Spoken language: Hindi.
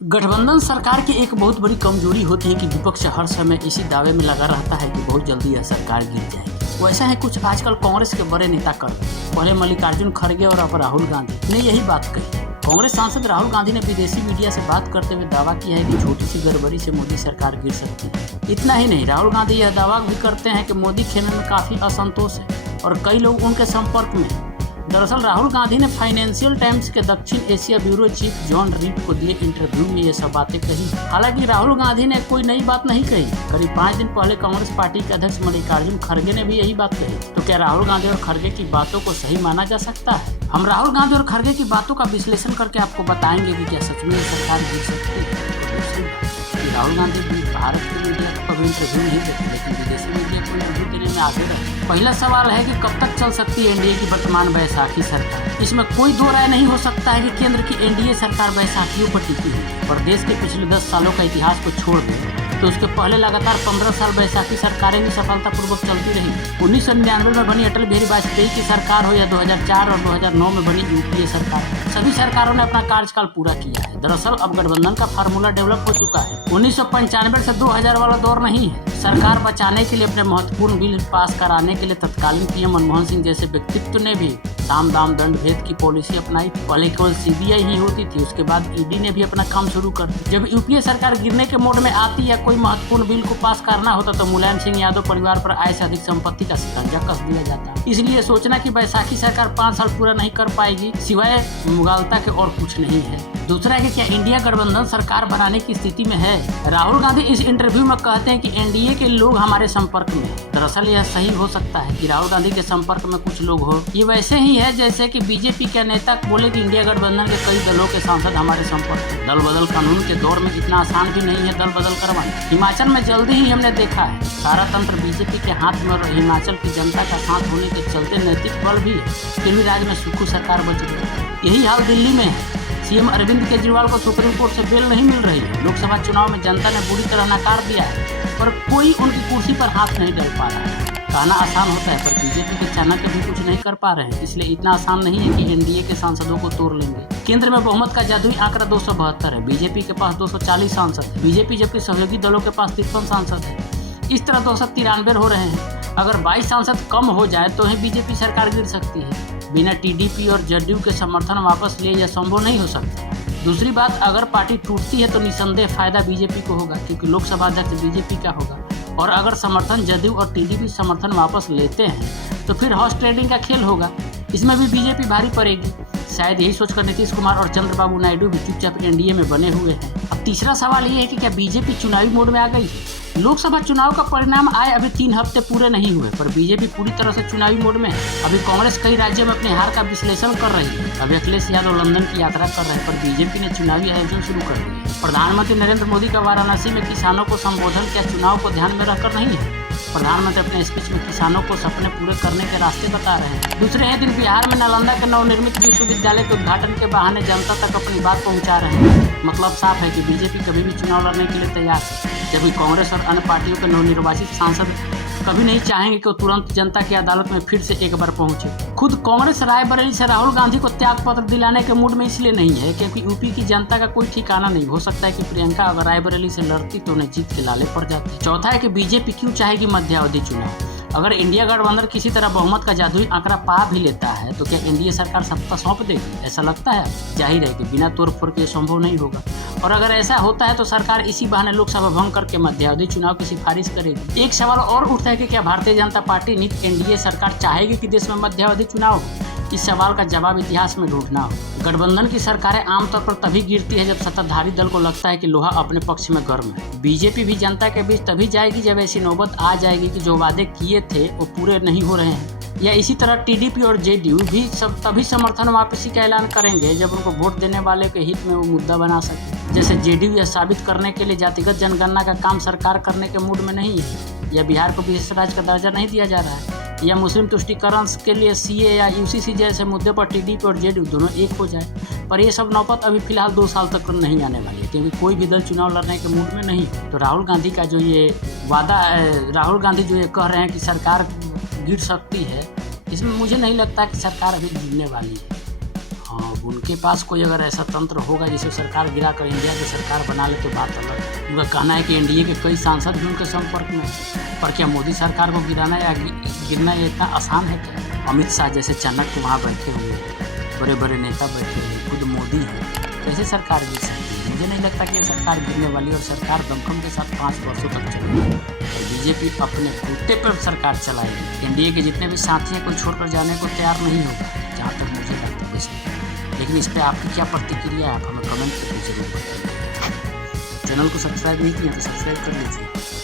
गठबंधन सरकार की एक बहुत बड़ी कमजोरी होती है कि विपक्ष हर समय इसी दावे में लगा रहता है कि बहुत जल्दी यह सरकार गिर जाएगी। वैसा है कुछ आजकल कांग्रेस के बड़े नेता कर पहले मल्लिकार्जुन खड़गे और अब राहुल गांधी ने यही बात कही। कांग्रेस सांसद राहुल गांधी ने विदेशी मीडिया से बात करते हुए दावा किया है कि छोटी सी गड़बड़ी से मोदी सरकार गिर सकती है। इतना ही नहीं, राहुल गांधी यह दावा भी करते हैं कि मोदी खेमे में काफी असंतोष है और कई लोग उनके संपर्क में हैं। दरअसल राहुल गांधी ने फाइनेंशियल टाइम्स के दक्षिण Asia bureau chief John read को दिए इंटरव्यू में ये सब बातें कही। हालांकि राहुल गांधी ने कोई नई बात नहीं कही। करीब 5 दिन पहले कांग्रेस पार्टी के अध्यक्ष मल्लिकार्जुन खड़गे ने भी यही बात कही। तो क्या राहुल गांधी और खड़गे की बातों को सही माना जा सकता है? हम राहुल गांधी और खड़गे की बातों का विश्लेषण करके आपको बताएंगे कि क्या सच में सरकार गिर सकती है। राहुल गांधी भी भारत की मीडिया को कभी इंटरव्यू नहीं देते, लेकिन विदेशी मीडिया को इंटरव्यू देने में आगे रहे। पहला सवाल है कि कब तक चल सकती है एनडीए की वर्तमान वैसाखी सरकार। इसमें कोई दो राय नहीं हो सकता है कि केंद्र की एनडीए सरकार वैसाखियों पर टिकी है और देश के पिछले 10 सालों का इतिहास को छोड़ दें तो उसके पहले लगातार 15 साल वैसाखी सरकारें भी सफलतापूर्वक चलती रही। 1999 में बनी अटल बिहारी वाजपेयी की सरकार हो या 2004 और 2009 में बनी यूपीए सरकार, सभी सरकारों ने अपना कार्यकाल पूरा किया है। दरअसल अब गठबंधन का फार्मूला डेवलप हो चुका है। 1995 से 2000 वाला दौर नहीं है। सरकार बचाने के लिए अपने महत्वपूर्ण बिल पास कराने के लिए तत्कालीन पीएम मनमोहन सिंह जैसे व्यक्तित्व ने भी साम दाम दंड भेद की पॉलिसी अपनाई। पहले केवल सीबीआई ही होती थी, उसके बाद ईडी ने भी अपना काम शुरू कर दिया। जब यूपीए सरकार गिरने के मोड में आती या कोई महत्वपूर्ण बिल को पास करना होता तो मुलायम सिंह यादव परिवार पर आय से अधिक संपत्ति का शिकंजा कस दिया जाता। इसलिए सोचना कि वैसाखी सरकार 5 साल पूरा नहीं कर पाएगी सिवाय मुगालता के और कुछ नहीं है। दूसरा है कि क्या इंडिया गठबंधन सरकार बनाने की स्थिति में है। राहुल गांधी इस इंटरव्यू में कहते हैं कि एनडीए के लोग हमारे संपर्क में हैं। दरअसल यह सही हो सकता है कि राहुल गांधी के संपर्क में कुछ लोग हो। ये वैसे ही है जैसे कि बीजेपी के नेता बोले कि इंडिया गठबंधन के कई दलों के सांसद हमारे संपर्क में। दल बदल कानून के दौर में इतना आसान भी नहीं है दल बदल करवाना। हिमाचल में जल्दी ही हमने देखा है सारा तंत्र बीजेपी के हाथ में और हिमाचल की जनता का साथ होने के चलते नैतिक बल भी है, फिर भी राज्य में सुखू सरकार बच गई। यही हाल दिल्ली में है। सीएम अरविंद केजरीवाल को सुप्रीम कोर्ट से बेल नहीं मिल रही है। लोकसभा चुनाव में जनता ने बुरी तरह नकार दिया है पर कोई उनकी कुर्सी पर हाथ नहीं डाल पा रहा है। कहना आसान होता है पर बीजेपी के चाणक्य भी कुछ नहीं कर पा रहे हैं, इसलिए इतना आसान नहीं है कि एनडीए के सांसदों को तोड़ लेंगे। केंद्र में बहुमत का जादुई आंकड़ा 272 है। बीजेपी के पास 240 सांसद है। बीजेपी जबकि सहयोगी दलों के पास 53 सांसद है। इस तरह 293 हो रहे हैं। अगर 22 सांसद कम हो जाए तो ही बीजेपी सरकार गिर सकती है। बिना टीडीपी और जदयू के समर्थन वापस ले यह संभव नहीं हो सकता। दूसरी बात, अगर पार्टी टूटती है तो निसंदेह फायदा बीजेपी को होगा क्योंकि लोकसभा अध्यक्ष बीजेपी का होगा, और अगर समर्थन जदयू और टीडीपी समर्थन वापस लेते हैं तो फिर हॉर्स ट्रेडिंग का खेल होगा। इसमें भी बीजेपी भारी पड़ेगी। शायद यही सोचकर नीतीश कुमार और चंद्रबाबू नायडू भी चुपचाप एनडीए में बने हुए हैं। अब तीसरा सवाल ये है कि क्या बीजेपी चुनावी मोड में आ गई है। लोकसभा चुनाव का परिणाम आए अभी 3 हफ्ते पूरे नहीं हुए पर बीजेपी पूरी तरह से चुनावी मोड में है। अभी कांग्रेस कई राज्यों में अपने हार का विश्लेषण कर रही है। अभी अखिलेश यादव लंदन की यात्रा कर रहे हैं पर बीजेपी ने चुनावी आयोजन शुरू कर दिया। प्रधानमंत्री नरेंद्र मोदी का वाराणसी में किसानों को संबोधन क्या चुनाव को ध्यान में रखकर नहीं है। प्रधानमंत्री अपने स्पीच में किसानों को सपने पूरे करने के रास्ते बता रहे हैं। दूसरे ही दिन बिहार में नालंदा के नवनिर्मित विश्वविद्यालय के उद्घाटन के बहाने जनता तक अपनी बात पहुंचा रहे हैं। मतलब साफ है कि बीजेपी कभी भी चुनाव लड़ने के लिए तैयार है, जबकि कांग्रेस और अन्य पार्टियों के नवनिर्वाचित सांसद कभी नहीं चाहेंगे कि वो तुरंत जनता की अदालत में फिर से एक बार पहुंचे। खुद कांग्रेस रायबरेली से राहुल गांधी को त्याग पत्र दिलाने के मूड में इसलिए नहीं है क्योंकि यूपी की जनता का कोई ठिकाना नहीं। हो सकता है कि प्रियंका अगर रायबरेली से लड़ती तो उन्हें जीत के लाले पड़ जाते। चौथा है कि बीजेपी क्यों चाहेगी मध्यावधि चुनाव। अगर इंडिया गठबंधन किसी तरह बहुमत का जादुई आंकड़ा पा भी लेता है तो क्या एनडीए सरकार सत्ता सौंप देगी? ऐसा लगता है? जाहिर है कि बिना तोड़फोड़ के संभव नहीं होगा। और अगर ऐसा होता है तो सरकार इसी बहाने लोकसभा भंग करके मध्यावधि चुनाव की सिफारिश करेगी। एक सवाल और उठता है कि क्या भारतीय जनता पार्टी नीत एनडीए सरकार चाहेगी कि देश में मध्यावधि चुनाव हो? इस सवाल का जवाब इतिहास में ढूंढना हो। गठबंधन की सरकारें आमतौर पर तभी गिरती है जब सत्ताधारी दल को लगता है कि लोहा अपने पक्ष में गर्म है। बीजेपी भी जनता के बीच तभी जाएगी जब ऐसी नौबत आ जाएगी कि जो वादे किए थे वो पूरे नहीं हो रहे हैं। या इसी तरह टीडीपी और जेडीयू भी तभी समर्थन वापसी का ऐलान करेंगे जब उनको वोट देने वाले के हित में वो मुद्दा बना सके। जैसे जेडीयू यह साबित करने के लिए जातिगत जनगणना का काम सरकार करने के मूड में नहीं है, या बिहार को विशेष राज्य का दर्जा नहीं दिया जा रहा है, या मुस्लिम तुष्टीकरण के लिए सीए या यूसीसी जैसे मुद्दे पर टीडीपी और जेडीयू दोनों एक हो जाए। पर ये सब नौबत अभी फिलहाल 2 साल तक नहीं आने वाली है क्योंकि कोई भी दल चुनाव लड़ने के मूड में नहीं है। तो राहुल गांधी का जो ये वादा है, राहुल गांधी जो ये कह रहे हैं कि सरकार गिर सकती है, इसमें मुझे नहीं लगता कि सरकार अभी गिरने वाली है। हाँ, उनके पास कोई अगर ऐसा तंत्र होगा जिसे सरकार गिरा कर इंडिया की सरकार बना ले तो बात अलग। उनका कहना है कि एनडीए के कई सांसद भी उनके संपर्क में हैं। पर क्या मोदी सरकार को गिराना या गिरना ये इतना आसान है क्या? अमित शाह जैसे चाणक्य वहाँ बैठे हुए हैं, बड़े बड़े नेता बैठे हुए, खुद मोदी हैं, कैसे सरकार गिर सकती है? मुझे नहीं लगता कि ये सरकार गिरने वाली, और सरकार दमखम के साथ 5 वर्षों तक चलेगी। बीजेपी अपने बूते पर सरकार चलाएगी। एनडीए के जितने भी साथी हैं कोई छोड़कर जाने को तैयार नहीं होगा, जहाँ तक मुझे लगता है वैसे। लेकिन इस पर आपकी क्या प्रतिक्रिया है, आप हमें कमेंट करके जरूर बताइए। चैनल को सब्सक्राइब नहीं किया तो सब्सक्राइब कर लीजिए।